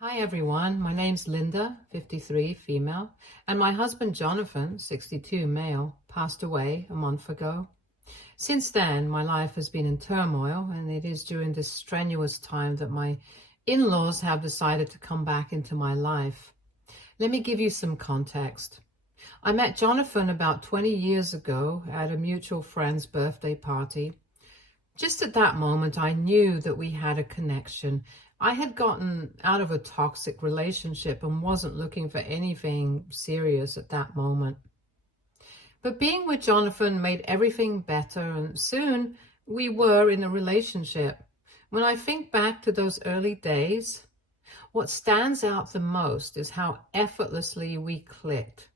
Hi everyone, my name's Linda, 53, female, and my husband Jonathan, 62, male, passed away a month ago. Since then, my life has been in turmoil, and it is during this strenuous time that my in-laws have decided to come back into my life. Let me give you some context. I met Jonathan about 20 years ago at a mutual friend's birthday party. Just at that moment, I knew that we had a connection. I had gotten out of a toxic relationship and wasn't looking for anything serious at that moment. But being with Jonathan made everything better, and soon we were in a relationship. When I think back to those early days, what stands out the most is how effortlessly we clicked.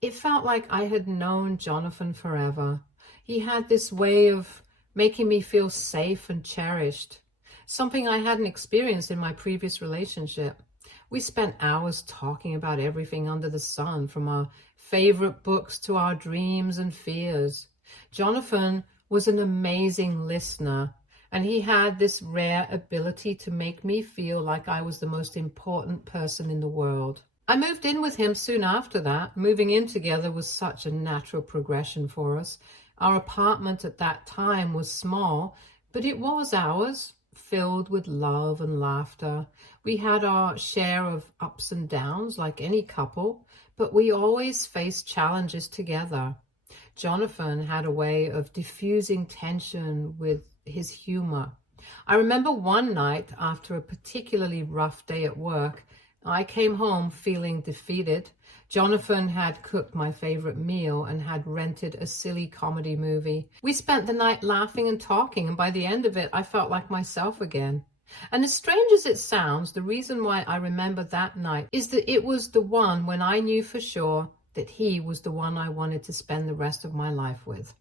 It felt like I had known Jonathan forever. He had this way of making me feel safe and cherished, something I hadn't experienced in my previous relationship. We spent hours talking about everything under the sun, from our favorite books to our dreams and fears. Jonathan was an amazing listener, and he had this rare ability to make me feel like I was the most important person in the world. I moved in with him soon after that. Moving in together was such a natural progression for us. Our apartment at that time was small, but it was ours, filled with love and laughter. We had our share of ups and downs like any couple, but we always faced challenges together. Jonathan had a way of diffusing tension with his humor. I remember one night after a particularly rough day at work, I came home feeling defeated. Jonathan had cooked my favorite meal and had rented a silly comedy movie. We spent the night laughing and talking, and by the end of it, I felt like myself again. And as strange as it sounds, the reason why I remember that night is that it was the one when I knew for sure that he was the one I wanted to spend the rest of my life with.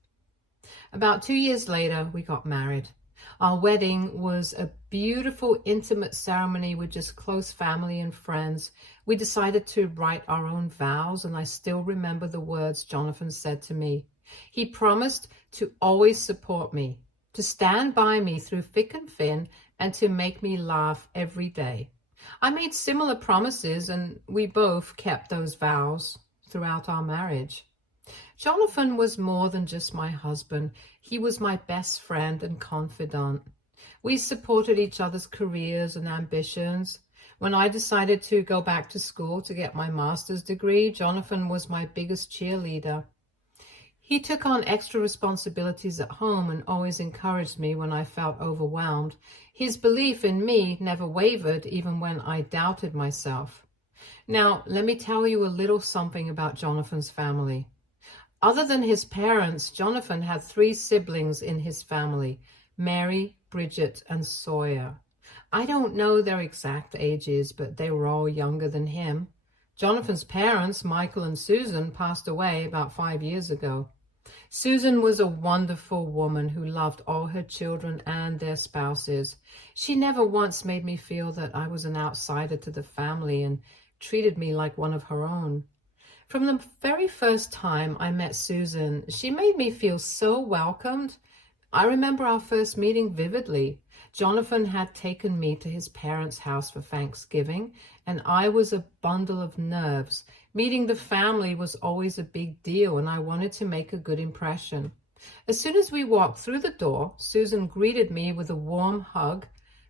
About 2 years later, we got married. Our wedding was a beautiful, intimate ceremony with just close family and friends. We decided to write our own vows, and I still remember the words Jonathan said to me. He promised to always support me, to stand by me through thick and thin, and to make me laugh every day. I made similar promises, and we both kept those vows throughout our marriage. Jonathan was more than just my husband. He was my best friend and confidant. We supported each other's careers and ambitions. When I decided to go back to school to get my master's degree, Jonathan was my biggest cheerleader. He took on extra responsibilities at home and always encouraged me when I felt overwhelmed. His belief in me never wavered, even when I doubted myself. Now, let me tell you a little something about Jonathan's family. Other than his parents, Jonathan had 3 siblings in his family: Mary, Bridget, and Sawyer. I don't know their exact ages, but they were all younger than him. Jonathan's parents, Michael and Susan, passed away about 5 years ago. Susan was a wonderful woman who loved all her children and their spouses. She never once made me feel that I was an outsider to the family and treated me like one of her own. From the very first time I met Susan, she made me feel so welcomed. I remember our first meeting vividly. Jonathan had taken me to his parents' house for Thanksgiving, and I was a bundle of nerves. Meeting the family was always a big deal, and I wanted to make a good impression. As soon as we walked through the door, Susan greeted me with a warm hug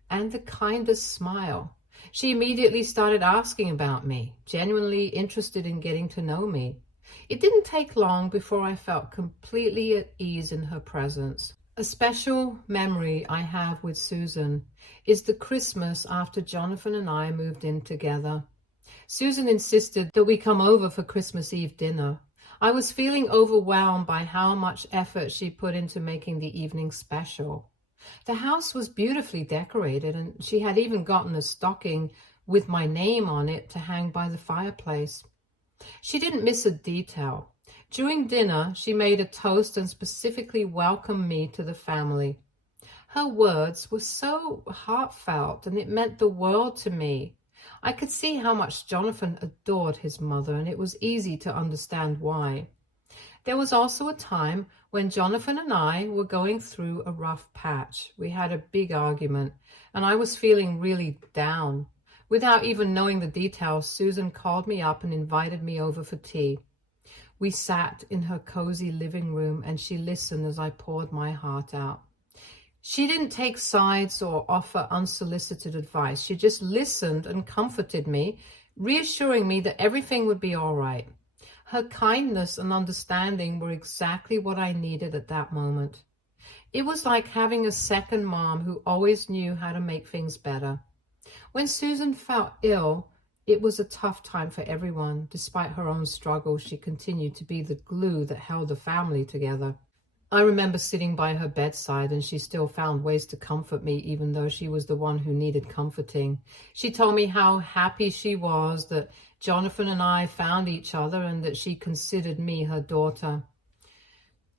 and the kindest smile. She immediately started asking about me, genuinely interested in getting to know me. It didn't take long before I felt completely at ease in her presence. A special memory I have with Susan is the Christmas after Jonathan and I moved in together. Susan insisted that we come over for Christmas Eve dinner. I was feeling overwhelmed by how much effort she put into making the evening special. The house was beautifully decorated, and she had even gotten a stocking with my name on it to hang by the fireplace. She didn't miss a detail. During dinner, she made a toast and specifically welcomed me to the family. Her words were so heartfelt, and it meant the world to me. I could see how much Jonathan adored his mother, and it was easy to understand why. There was also a time when Jonathan and I were going through a rough patch. We had a big argument, and I was feeling really down. Without even knowing the details, Susan called me up and invited me over for tea. We sat in her cozy living room and she listened as I poured my heart out. She didn't take sides or offer unsolicited advice. She just listened and comforted me, reassuring me that everything would be all right. Her kindness and understanding were exactly what I needed at that moment. It was like having a second mom who always knew how to make things better. When Susan felt ill, it was a tough time for everyone. Despite her own struggles, she continued to be the glue that held the family together. I remember sitting by her bedside and she still found ways to comfort me even though she was the one who needed comforting. She told me how happy she was that Jonathan and I found each other and that she considered me her daughter.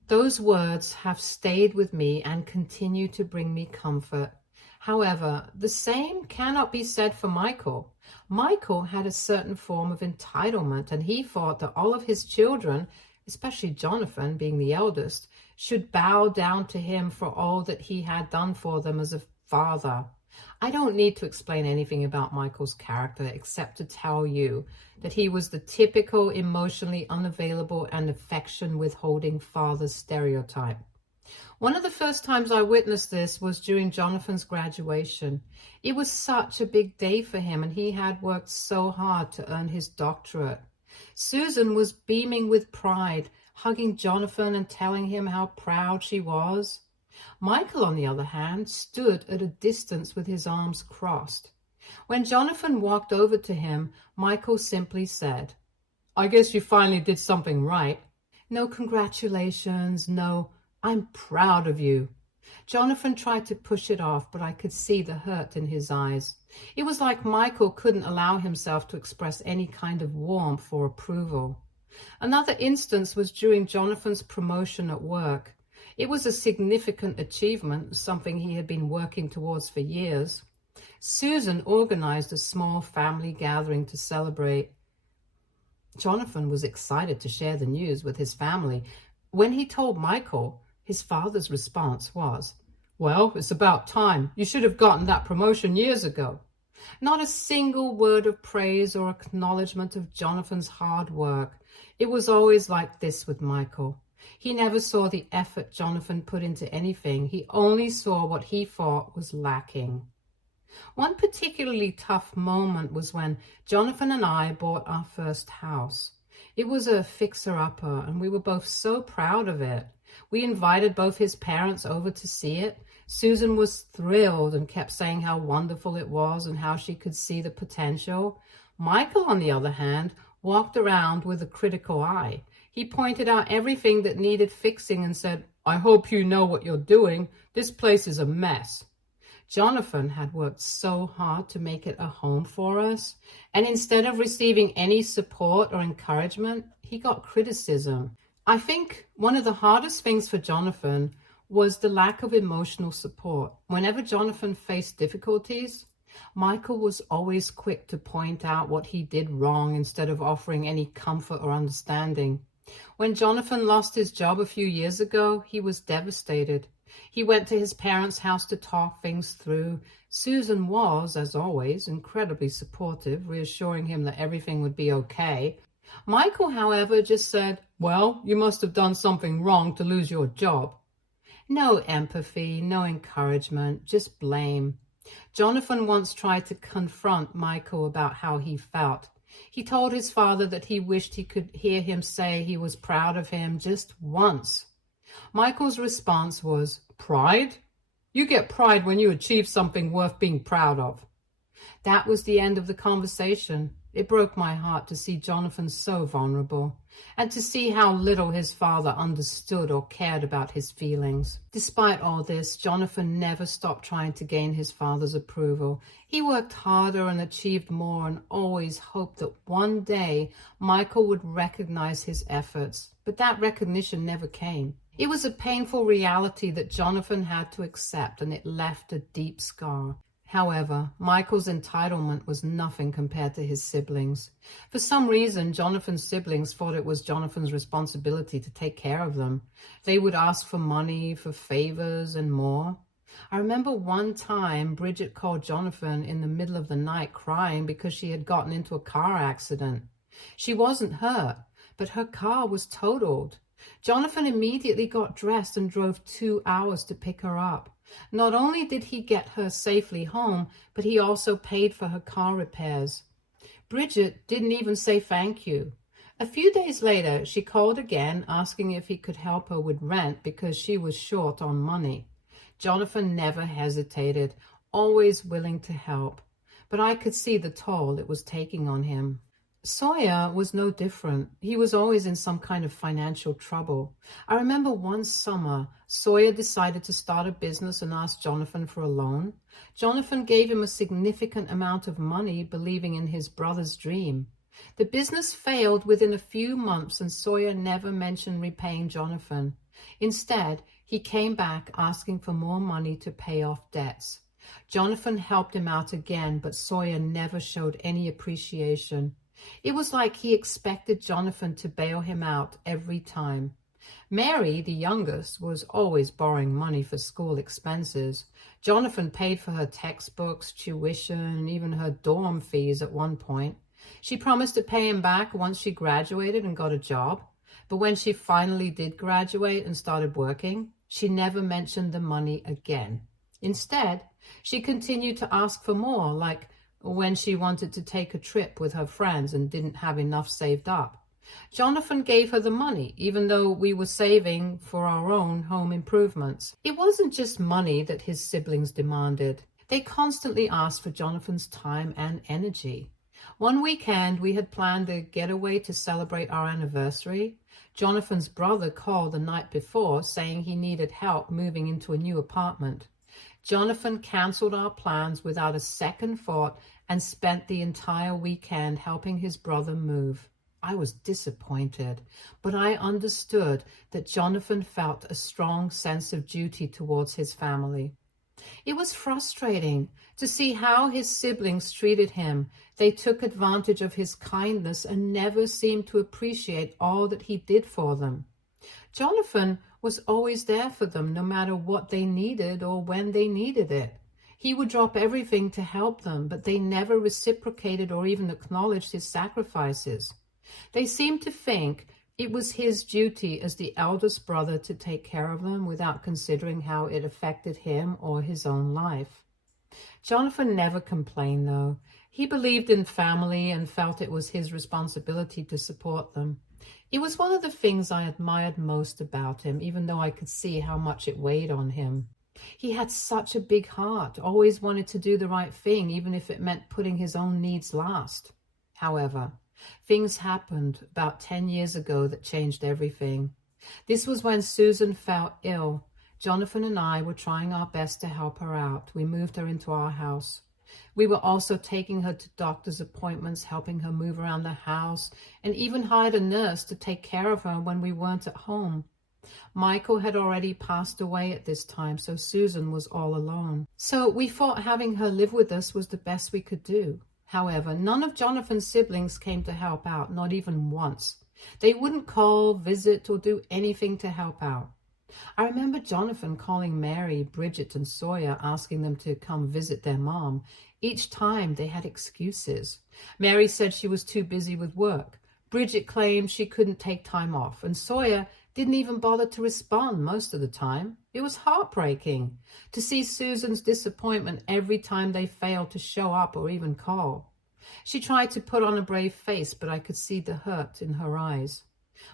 Those words have stayed with me and continue to bring me comfort. However, the same cannot be said for Michael. Michael had a certain form of entitlement and he thought that all of his children, especially Jonathan being the eldest, should bow down to him for all that he had done for them as a father. I don't need to explain anything about Michael's character except to tell you that he was the typical emotionally unavailable and affection withholding father stereotype. One of the first times I witnessed this was during Jonathan's graduation. It was such a big day for him and he had worked so hard to earn his doctorate. Susan was beaming with pride, hugging Jonathan and telling him how proud she was. Michael, on the other hand, stood at a distance with his arms crossed. When Jonathan walked over to him, Michael simply said, "I guess you finally did something right." No congratulations, no, "I'm proud of you." Jonathan tried to push it off, but I could see the hurt in his eyes. It was like Michael couldn't allow himself to express any kind of warmth or approval. Another instance was during Jonathan's promotion at work. It was a significant achievement, something he had been working towards for years. Susan organized a small family gathering to celebrate. Jonathan was excited to share the news with his family. When he told Michael, his father's response was, "Well, it's about time. You should have gotten that promotion years ago." Not a single word of praise or acknowledgement of Jonathan's hard work. It was always like this with Michael. He never saw the effort Jonathan put into anything. He only saw what he thought was lacking. One particularly tough moment was when Jonathan and I bought our first house. It was a fixer-upper, and we were both so proud of it. We invited both his parents over to see it. Susan was thrilled and kept saying how wonderful it was and how she could see the potential. Michael, on the other hand, walked around with a critical eye. He pointed out everything that needed fixing and said, "I hope you know what you're doing. This place is a mess." Jonathan had worked so hard to make it a home for us, and instead of receiving any support or encouragement, he got criticism. I think one of the hardest things for Jonathan was the lack of emotional support. Whenever Jonathan faced difficulties, Michael was always quick to point out what he did wrong instead of offering any comfort or understanding. When Jonathan lost his job a few years ago, he was devastated. He went to his parents' house to talk things through. Susan was, as always, incredibly supportive, reassuring him that everything would be okay. Michael, however, just said, "Well, you must have done something wrong to lose your job." No empathy, no encouragement, just blame. Jonathan once tried to confront Michael about how he felt. He told his father that he wished he could hear him say he was proud of him just once. Michael's response was, "Pride? You get pride when you achieve something worth being proud of." That was the end of the conversation. It broke my heart to see Jonathan so vulnerable, and to see how little his father understood or cared about his feelings. Despite all this, Jonathan never stopped trying to gain his father's approval. He worked harder and achieved more and always hoped that one day Michael would recognize his efforts, but that recognition never came. It was a painful reality that Jonathan had to accept, and it left a deep scar. However, Michael's entitlement was nothing compared to his siblings. For some reason, Jonathan's siblings thought it was Jonathan's responsibility to take care of them. They would ask for money, for favors, and more. I remember one time Bridget called Jonathan in the middle of the night crying because she had gotten into a car accident. She wasn't hurt, but her car was totaled. Jonathan immediately got dressed and drove 2 hours to pick her up. Not only did he get her safely home, but he also paid for her car repairs. Bridget didn't even say thank you. A few days later, she called again, asking if he could help her with rent because she was short on money. Jonathan never hesitated, always willing to help, but I could see the toll it was taking on him. Sawyer was no different. He was always in some kind of financial trouble. I remember one summer, Sawyer decided to start a business and asked Jonathan for a loan. Jonathan gave him a significant amount of money, believing in his brother's dream. The business failed within a few months, and Sawyer never mentioned repaying Jonathan. Instead, he came back asking for more money to pay off debts. Jonathan helped him out again, but Sawyer never showed any appreciation. It was like he expected Jonathan to bail him out every time. Mary, the youngest, was always borrowing money for school expenses. Jonathan paid for her textbooks, tuition, and even her dorm fees at one point. She promised to pay him back once she graduated and got a job. But when she finally did graduate and started working, she never mentioned the money again. Instead, she continued to ask for more, like when she wanted to take a trip with her friends and didn't have enough saved up. Jonathan gave her the money, even though we were saving for our own home improvements. It wasn't just money that his siblings demanded. They constantly asked for Jonathan's time and energy. One weekend, we had planned a getaway to celebrate our anniversary. Jonathan's brother called the night before saying he needed help moving into a new apartment. Jonathan canceled our plans without a second thought and spent the entire weekend helping his brother move. I was disappointed, but I understood that Jonathan felt a strong sense of duty towards his family. It was frustrating to see how his siblings treated him. They took advantage of his kindness and never seemed to appreciate all that he did for them. Jonathan was always there for them, no matter what they needed or when they needed it. He would drop everything to help them, but they never reciprocated or even acknowledged his sacrifices. They seemed to think it was his duty as the eldest brother to take care of them without considering how it affected him or his own life. Jonathan never complained, though. He believed in family and felt it was his responsibility to support them. It was one of the things I admired most about him, even though I could see how much it weighed on him. He had such a big heart, always wanted to do the right thing, even if it meant putting his own needs last. However, things happened about 10 years ago that changed everything. This was when Susan fell ill. Jonathan and I were trying our best to help her out. We moved her into our house. We were also taking her to doctor's appointments, helping her move around the house, and even hired a nurse to take care of her when we weren't at home. Michael had already passed away at this time, so Susan was all alone. So we thought having her live with us was the best we could do. However, none of Jonathan's siblings came to help out, not even once. They wouldn't call, visit, or do anything to help out. I remember Jonathan calling Mary, Bridget, and Sawyer, asking them to come visit their mom. Each time they had excuses. Mary said she was too busy with work. Bridget claimed she couldn't take time off, and Sawyer didn't even bother to respond most of the time. It was heartbreaking to see Susan's disappointment every time they failed to show up or even call. She tried to put on a brave face, but I could see the hurt in her eyes.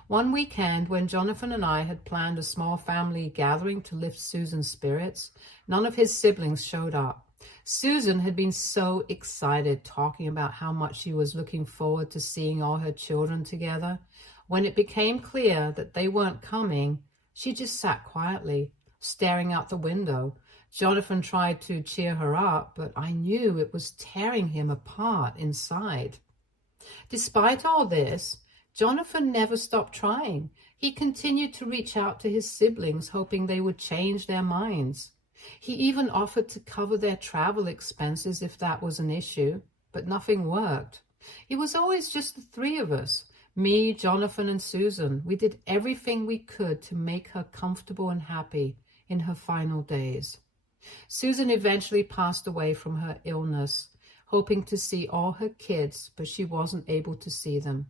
One weekend, when Jonathan and I had planned a small family gathering to lift Susan's spirits, none of his siblings showed up. Susan had been so excited, talking about how much she was looking forward to seeing all her children together. When it became clear that they weren't coming, she just sat quietly, staring out the window. Jonathan tried to cheer her up, but I knew it was tearing him apart inside. Despite all this, Jonathan never stopped trying. He continued to reach out to his siblings, hoping they would change their minds. He even offered to cover their travel expenses if that was an issue, but nothing worked. It was always just the three of us, me, Jonathan, and Susan. We did everything we could to make her comfortable and happy in her final days. Susan eventually passed away from her illness, hoping to see all her kids, but she wasn't able to see them.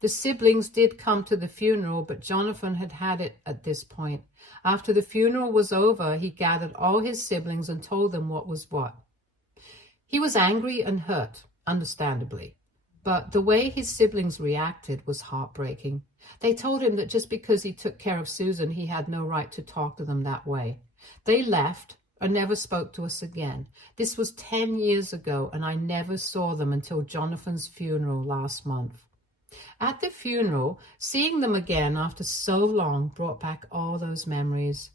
The siblings did come to the funeral, but Jonathan had had it at this point. After the funeral was over, he gathered all his siblings and told them what was what. He was angry and hurt, understandably, but the way his siblings reacted was heartbreaking. They told him that just because he took care of Susan, he had no right to talk to them that way. They left and never spoke to us again. This was 10 years ago, and I never saw them until Jonathan's funeral last month. At the funeral, seeing them again after so long brought back all those memories.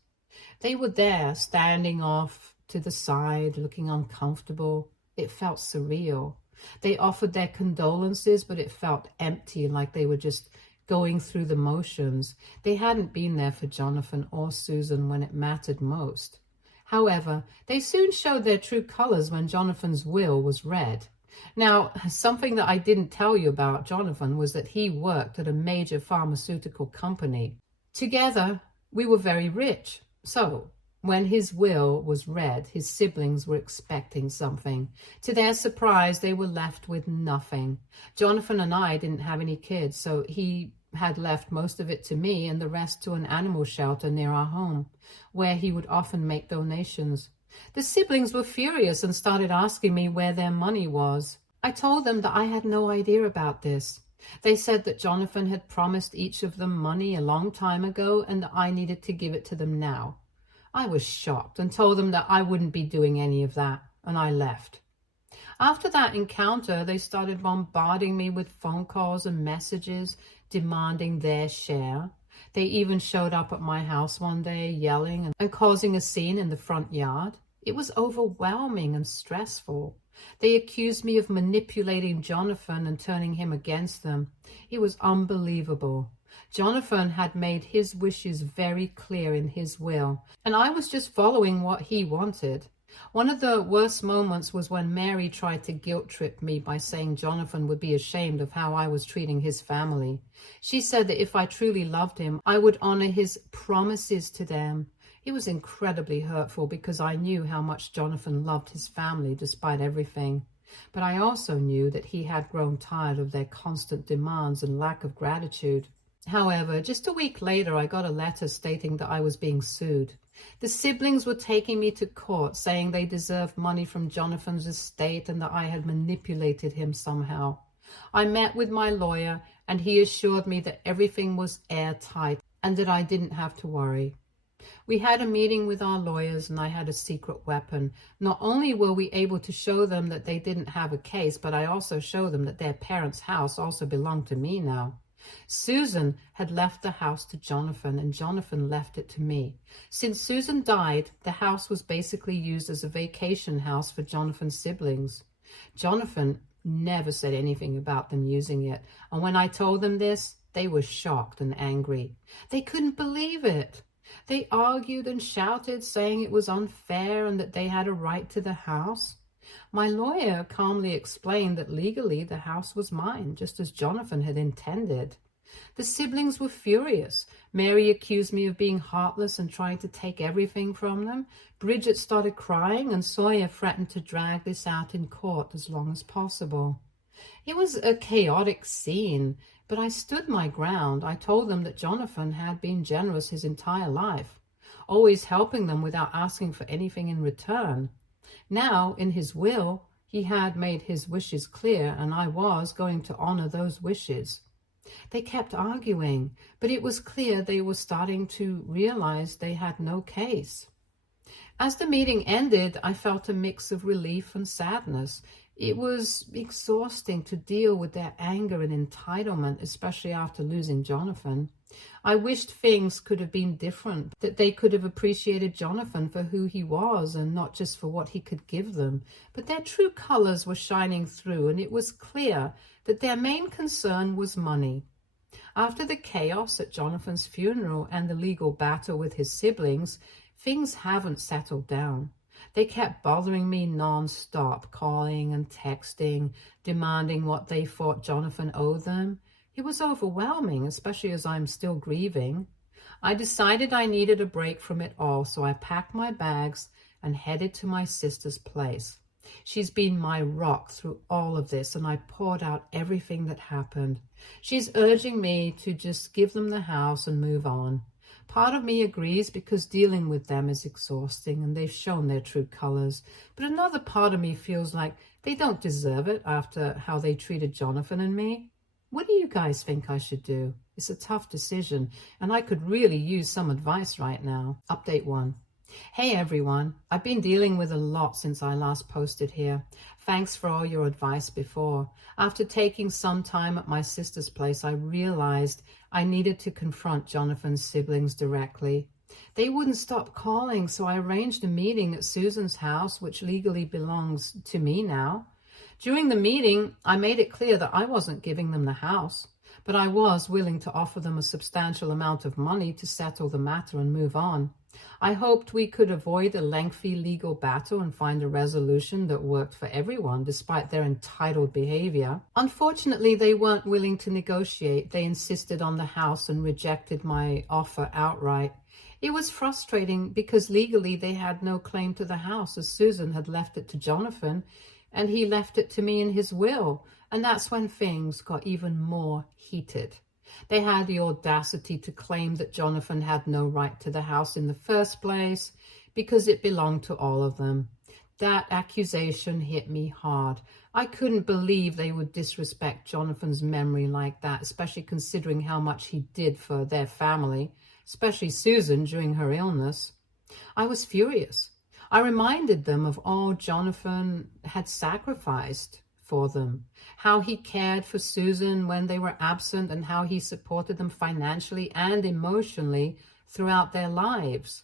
They were there, standing off to the side, looking uncomfortable. It felt surreal. They offered their condolences, but it felt empty, like they were just going through the motions. They hadn't been there for Jonathan or Susan when it mattered most. However, they soon showed their true colors when Jonathan's will was read. Now, something that I didn't tell you about Jonathan was that he worked at a major pharmaceutical company. Together, we were very rich. So, when his will was read, his siblings were expecting something. To their surprise, they were left with nothing. Jonathan and I didn't have any kids, so he had left most of it to me and the rest to an animal shelter near our home, where he would often make donations. The siblings were furious and started asking me where their money was. I told them that I had no idea about this. They said that Jonathan had promised each of them money a long time ago and that I needed to give it to them now. I was shocked and told them that I wouldn't be doing any of that, and I left. After that encounter, they started bombarding me with phone calls and messages demanding their share. They even showed up at my house one day yelling and causing a scene in the front yard. It was overwhelming and stressful. They accused me of manipulating Jonathan and turning him against them. It was unbelievable. Jonathan had made his wishes very clear in his will, and I was just following what he wanted. One of the worst moments was when Mary tried to guilt-trip me by saying Jonathan would be ashamed of how I was treating his family. She said that if I truly loved him, I would honor his promises to them. It was incredibly hurtful because I knew how much Jonathan loved his family despite everything. But I also knew that he had grown tired of their constant demands and lack of gratitude. However, just a week later, I got a letter stating that I was being sued. The siblings were taking me to court, saying they deserved money from Jonathan's estate and that I had manipulated him somehow. I met with my lawyer, and he assured me that everything was airtight and that I didn't have to worry. We had a meeting with our lawyers, and I had a secret weapon. Not only were we able to show them that they didn't have a case, but I also showed them that their parents' house also belonged to me now. Susan had left the house to Jonathan, and Jonathan left it to me. Since Susan died, the house was basically used as a vacation house for Jonathan's siblings. Jonathan never said anything about them using it, and when I told them this, they were shocked and angry. They couldn't believe it. They argued and shouted, saying it was unfair and that they had a right to the house. My lawyer calmly explained that legally the house was mine, just as Jonathan had intended. The siblings were furious. Mary accused me of being heartless and trying to take everything from them. Bridget started crying, and Sawyer threatened to drag this out in court as long as possible. It was a chaotic scene, but I stood my ground. I told them that Jonathan had been generous his entire life, always helping them without asking for anything in return. Now, in his will, he had made his wishes clear, and I was going to honor those wishes. They kept arguing, but it was clear they were starting to realize they had no case. As the meeting ended, I felt a mix of relief and sadness. It was exhausting to deal with their anger and entitlement, especially after losing Jonathan. I wished things could have been different, that they could have appreciated Jonathan for who he was and not just for what he could give them. But their true colors were shining through, and it was clear that their main concern was money. After the chaos at Jonathan's funeral and the legal battle with his siblings, things haven't settled down. They kept bothering me non-stop, calling and texting, demanding what they thought Jonathan owed them. It was overwhelming, especially as I'm still grieving. I decided I needed a break from it all, so I packed my bags and headed to my sister's place. She's been my rock through all of this, and I poured out everything that happened. She's urging me to just give them the house and move on. Part of me agrees because dealing with them is exhausting and they've shown their true colors. But another part of me feels like they don't deserve it after how they treated Jonathan and me. What do you guys think I should do? It's a tough decision, and I could really use some advice right now. Update 1. Hey everyone, I've been dealing with a lot since I last posted here. Thanks for all your advice before. After taking some time at my sister's place, I realized I needed to confront Jonathan's siblings directly. They wouldn't stop calling, so I arranged a meeting at Susan's house, which legally belongs to me now. During the meeting, I made it clear that I wasn't giving them the house, but I was willing to offer them a substantial amount of money to settle the matter and move on. I hoped we could avoid a lengthy legal battle and find a resolution that worked for everyone, despite their entitled behavior. Unfortunately, they weren't willing to negotiate. They insisted on the house and rejected my offer outright. It was frustrating because legally they had no claim to the house, as Susan had left it to Jonathan, and he left it to me in his will. And that's when things got even more heated. They had the audacity to claim that Jonathan had no right to the house in the first place because it belonged to all of them. That accusation hit me hard. I couldn't believe they would disrespect Jonathan's memory like that, especially considering how much he did for their family, especially Susan during her illness. I was furious. I reminded them of all Jonathan had sacrificed for them, how he cared for Susan when they were absent, and how he supported them financially and emotionally throughout their lives.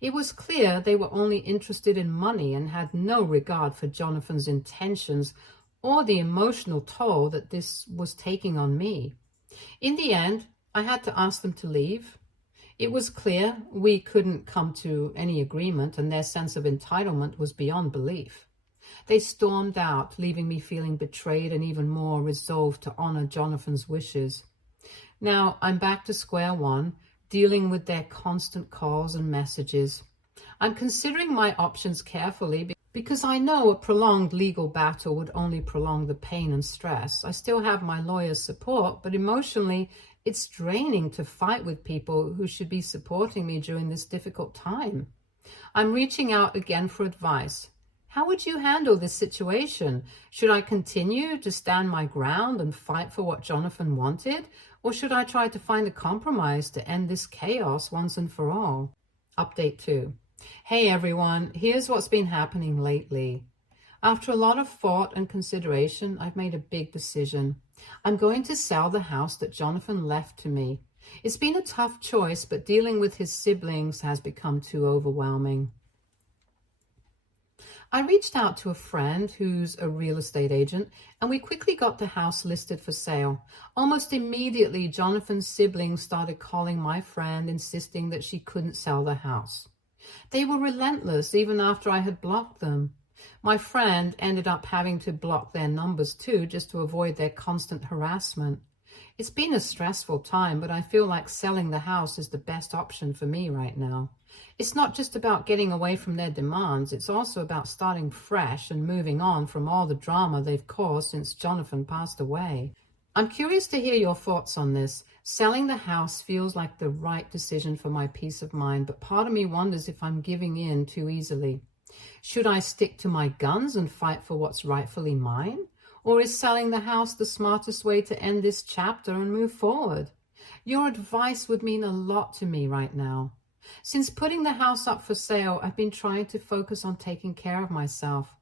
It was clear they were only interested in money and had no regard for Jonathan's intentions or the emotional toll that this was taking on me. In the end, I had to ask them to leave. It was clear we couldn't come to any agreement, and their sense of entitlement was beyond belief. They stormed out, leaving me feeling betrayed and even more resolved to honor Jonathan's wishes. Now I'm back to square one, dealing with their constant calls and messages. I'm considering my options carefully because I know a prolonged legal battle would only prolong the pain and stress. I still have my lawyer's support, but emotionally, it's draining to fight with people who should be supporting me during this difficult time. I'm reaching out again for advice. How would you handle this situation? Should I continue to stand my ground and fight for what Jonathan wanted? Or should I try to find a compromise to end this chaos once and for all? Update 2. Hey everyone, here's what's been happening lately. After a lot of thought and consideration, I've made a big decision. I'm going to sell the house that Jonathan left to me. It's been a tough choice, but dealing with his siblings has become too overwhelming. I reached out to a friend who's a real estate agent, and we quickly got the house listed for sale. Almost immediately, Jonathan's siblings started calling my friend, insisting that she couldn't sell the house. They were relentless even after I had blocked them. My friend ended up having to block their numbers too, just to avoid their constant harassment. It's been a stressful time, but I feel like selling the house is the best option for me right now. It's not just about getting away from their demands, it's also about starting fresh and moving on from all the drama they've caused since Jonathan passed away. I'm curious to hear your thoughts on this. Selling the house feels like the right decision for my peace of mind, but part of me wonders if I'm giving in too easily. Should I stick to my guns and fight for what's rightfully mine? Or is selling the house the smartest way to end this chapter and move forward? Your advice would mean a lot to me right now. Since putting the house up for sale, I've been trying to focus on taking care of myself.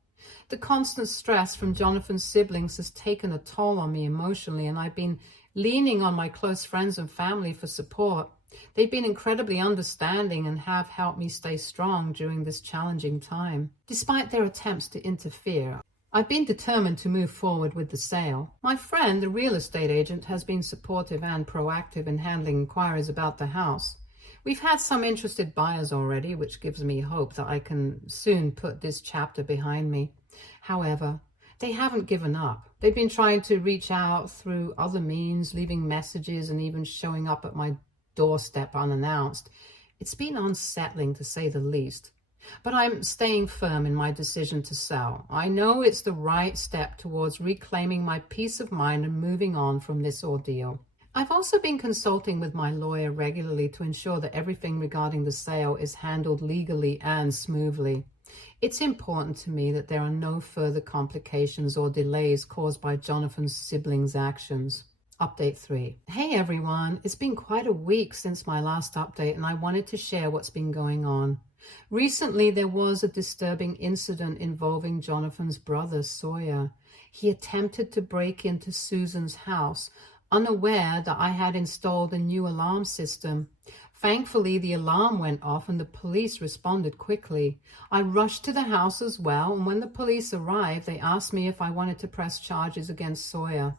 The constant stress from Jonathan's siblings has taken a toll on me emotionally, and I've been leaning on my close friends and family for support. They've been incredibly understanding and have helped me stay strong during this challenging time. Despite their attempts to interfere, I've been determined to move forward with the sale. My friend, the real estate agent, has been supportive and proactive in handling inquiries about the house. We've had some interested buyers already, which gives me hope that I can soon put this chapter behind me. However, they haven't given up. They've been trying to reach out through other means, leaving messages and even showing up at my doorstep unannounced. It's been unsettling, to say the least. But I'm staying firm in my decision to sell. I know it's the right step towards reclaiming my peace of mind and moving on from this ordeal. I've also been consulting with my lawyer regularly to ensure that everything regarding the sale is handled legally and smoothly. It's important to me that there are no further complications or delays caused by Jonathan's siblings' actions. Update 3. Hey everyone, it's been quite a week since my last update and I wanted to share what's been going on. Recently there was a disturbing incident involving Jonathan's brother Sawyer. He attempted to break into Susan's house, unaware that I had installed a new alarm system. Thankfully, the alarm went off and the police responded quickly. I rushed to the house as well, and when the police arrived, they asked me if I wanted to press charges against Sawyer.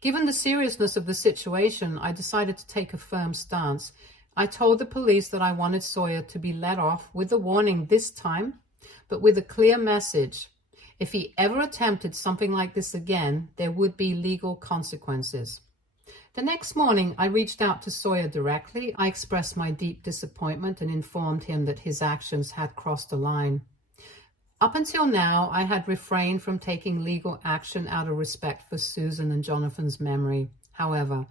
Given the seriousness of the situation, I decided to take a firm stance. I told the police that I wanted Sawyer to be let off with a warning this time, but with a clear message. If he ever attempted something like this again, there would be legal consequences. The next morning, I reached out to Sawyer directly. I expressed my deep disappointment and informed him that his actions had crossed a line. Up until now, I had refrained from taking legal action out of respect for Susan and Jonathan's memory. However,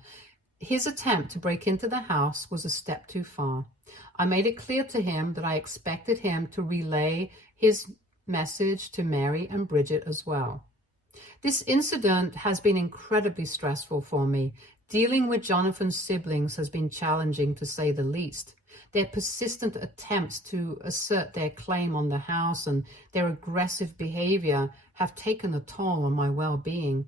his attempt to break into the house was a step too far. I made it clear to him that I expected him to relay his message to Mary and Bridget as well. This incident has been incredibly stressful for me. Dealing with Jonathan's siblings has been challenging, to say the least. Their persistent attempts to assert their claim on the house and their aggressive behavior have taken a toll on my well-being.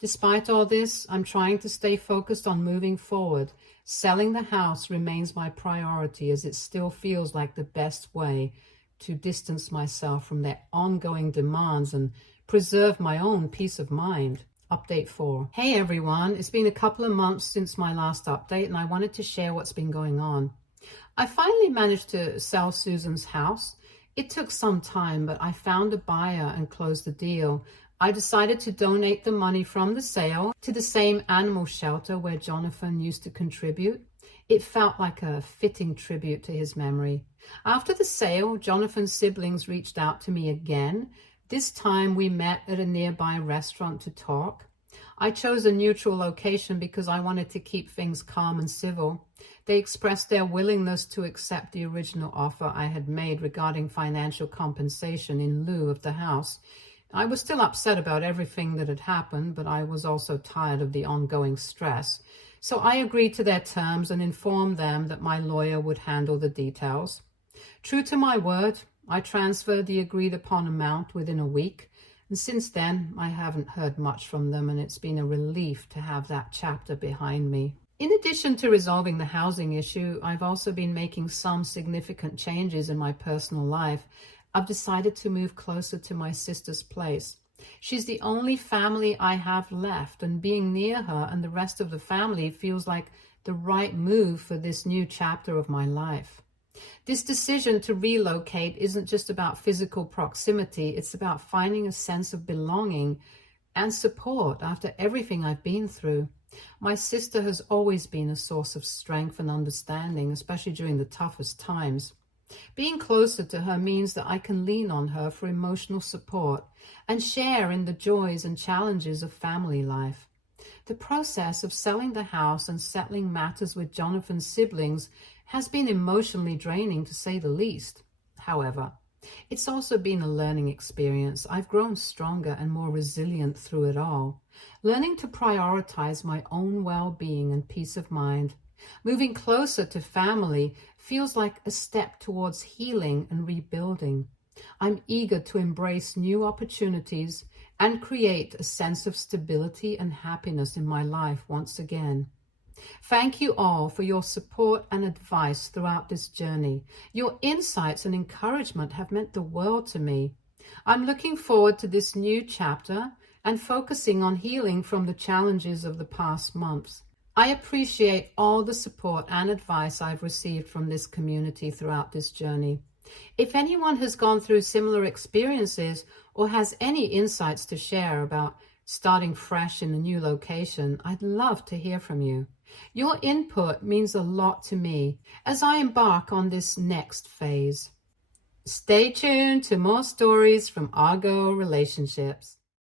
Despite all this, I'm trying to stay focused on moving forward. Selling the house remains my priority, as it still feels like the best way to distance myself from their ongoing demands and preserve my own peace of mind. Update 4. Hey everyone, it's been a couple of months since my last update and I wanted to share what's been going on. I finally managed to sell Susan's house. It took some time, but I found a buyer and closed the deal. I decided to donate the money from the sale to the same animal shelter where Jonathan used to contribute. It felt like a fitting tribute to his memory. After the sale, Jonathan's siblings reached out to me again. This time we met at a nearby restaurant to talk. I chose a neutral location because I wanted to keep things calm and civil. They expressed their willingness to accept the original offer I had made regarding financial compensation in lieu of the house. I was still upset about everything that had happened, but I was also tired of the ongoing stress. So I agreed to their terms and informed them that my lawyer would handle the details. True to my word, I transferred the agreed upon amount within a week, and since then I haven't heard much from them, and it's been a relief to have that chapter behind me. In addition to resolving the housing issue, I've also been making some significant changes in my personal life. I've decided to move closer to my sister's place. She's the only family I have left, and being near her and the rest of the family feels like the right move for this new chapter of my life. This decision to relocate isn't just about physical proximity, it's about finding a sense of belonging and support after everything I've been through. My sister has always been a source of strength and understanding, especially during the toughest times. Being closer to her means that I can lean on her for emotional support and share in the joys and challenges of family life. The process of selling the house and settling matters with Jonathan's siblings has been emotionally draining, to say the least. However, it's also been a learning experience. I've grown stronger and more resilient through it all, learning to prioritize my own well-being and peace of mind. Moving closer to family feels like a step towards healing and rebuilding. I'm eager to embrace new opportunities and create a sense of stability and happiness in my life once again. Thank you all for your support and advice throughout this journey. Your insights and encouragement have meant the world to me. I'm looking forward to this new chapter and focusing on healing from the challenges of the past months. I appreciate all the support and advice I've received from this community throughout this journey. If anyone has gone through similar experiences or has any insights to share about starting fresh in a new location, I'd love to hear from you. Your input means a lot to me as I embark on this next phase. Stay tuned to more stories from Argo relationships.